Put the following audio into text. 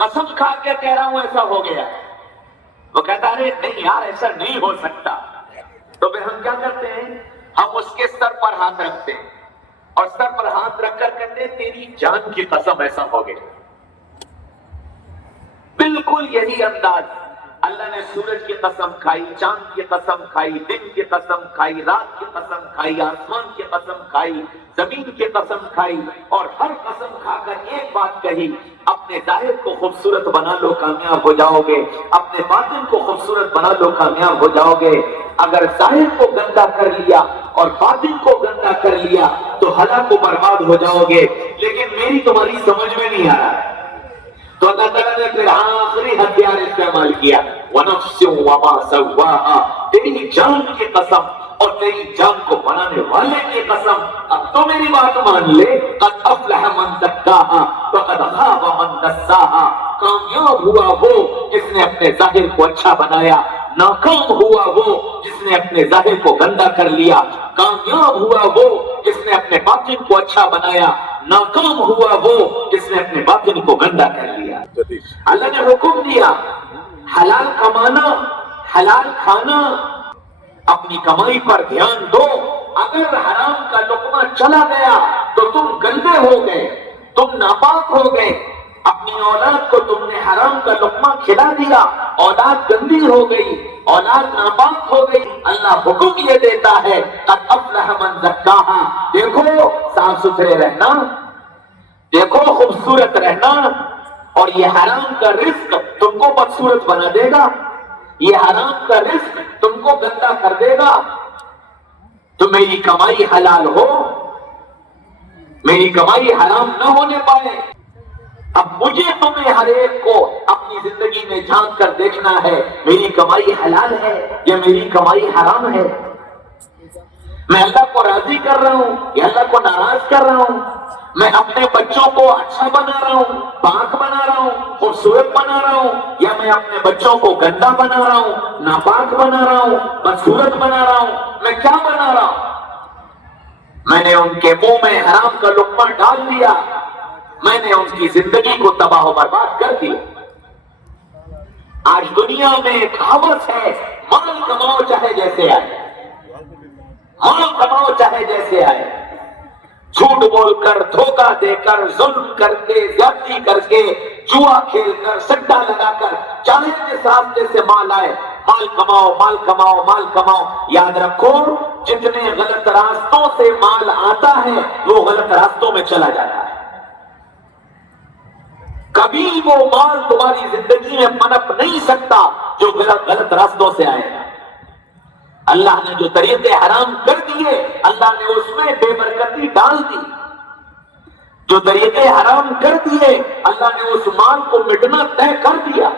قسم کھا کے کہہ رہا ہوں ایسا ہو گیا. وہ کہتا ارے نہیں یار ایسا نہیں ہو سکتا. تو پھر ہم کیا کرتے ہیں؟ ہم اس کے سر پر ہاتھ رکھتے ہیں اور سر پر ہاتھ رکھ کر کہتے ہیں تیری جان کی قسم ایسا ہو گیا. بالکل یہی انداز. اللہ نے سورج کی قسم کھائی، چاند کی قسم کھائی، دن کی قسم کھائی، رات کی قسم کھائی، آسمان کی قسم کھائی، زمین کی قسم کھائی، اور ہر قسم کھا کر ایک بات کہی، اپنے ظاہر کو خوبصورت بنا لو کامیاب ہو جاؤ گے، اپنے باطن کو خوبصورت بنا لو کامیاب ہو جاؤ گے. اگر ظاہر کو گندا کر لیا اور باطن کو گندا کر لیا تو ہلاک و برباد ہو جاؤ گے. لیکن میری تمہاری سمجھ میں نہیں آ رہا. تو اللہ تعالیٰ نے پھر آخری ہتھیار استعمال کیا، وَنَفْسٍ وَمَا سَوَّاهَا، تیری جان کی قسم اور تیری جان کو بنانے والے کی قسم. اب تو میری بات مان لے، قَدْ أَفْلَحَ مَنْ زَكَّاهَا وَقَدْ خَابَ مَنْ دَسَّاهَا. کامیاب ہوا وہ جس نے اپنے ظاہر کو اچھا بنایا، ناکام ہوا وہ جس نے اپنے ظاہر کو گندا کر لیا. کامیاب ہوا وہ جس نے اپنے باطن کو اچھا بنایا، ناکام ہوا وہ جس نے اپنے باطن کو گندا کر لیا. اللہ نے حکم دیا حلال کمانا، حلال کھانا، اپنی کمائی پر دھیان دو. اگر حرام کا لقمہ چلا گیا تو تم گندے ہو گئے، تم ناپاک ہو گئے. اپنی اولاد کو تم نے حرام کا لقمہ کھلا دیا، اولاد گندی ہو گئی، اولاد ناپاک ہو گئی. اللہ حکم یہ دیتا ہے قد افلح من زکاہا، دیکھو صاف ستھرے رہنا، دیکھو خوبصورت رہنا، اور یہ حرام کا رزق تم کو بدصورت بنا دے گا، یہ حرام کا رزق تم کو گندا کر دے گا. تو میری کمائی حلال ہو، میری کمائی حرام نہ ہونے پائے. اب مجھے تمہیں ہر ایک کو اپنی زندگی میں جھانک کر دیکھنا ہے، میری کمائی حلال ہے یا میری کمائی حرام ہے. میں اللہ کو راضی کر رہا ہوں یا اللہ کو ناراض کر رہا ہوں. میں اپنے بچوں کو اچھا بنا رہا ہوں، پاک بنا رہا ہوں، خوبصورت بنا رہا ہوں، یا میں اپنے بچوں کو گندا بنا رہا ہوں، ناپاک بنا رہا ہوں، بدصورت بنا رہا ہوں. میں کیا بنا رہا ہوں؟ میں نے ان کے منہ میں حرام کا لقمہ ڈال دیا، میں نے ان کی زندگی کو تباہ و برباد کر دیا. آج دنیا میں ایک حوث ہے، مال کماؤ چاہے جیسے آئے، مال کماؤ چاہے جیسے آئے. جھوٹ بول کر، دھوکہ دے کر، ظلم کر کے، زیادتی کر کے، جوا کھیل کر، سٹا لگا کر، چاہے جس راستے سے مال آئے، مال کماؤ، مال کماؤ، مال کماؤ. یاد رکھو جتنے غلط راستوں سے مال آتا ہے وہ غلط راستوں میں چلا جاتا ہے. کبھی وہ مال تمہاری زندگی میں پنپ نہیں سکتا جو غلط راستوں سے آئے گا. اللہ نے جو طریقے حرام کر دیے، اللہ نے اس میں بے برکتی ڈال دی. جو طریقے حرام کر دیے، اللہ نے اس مال کو مٹنا طے کر دیا.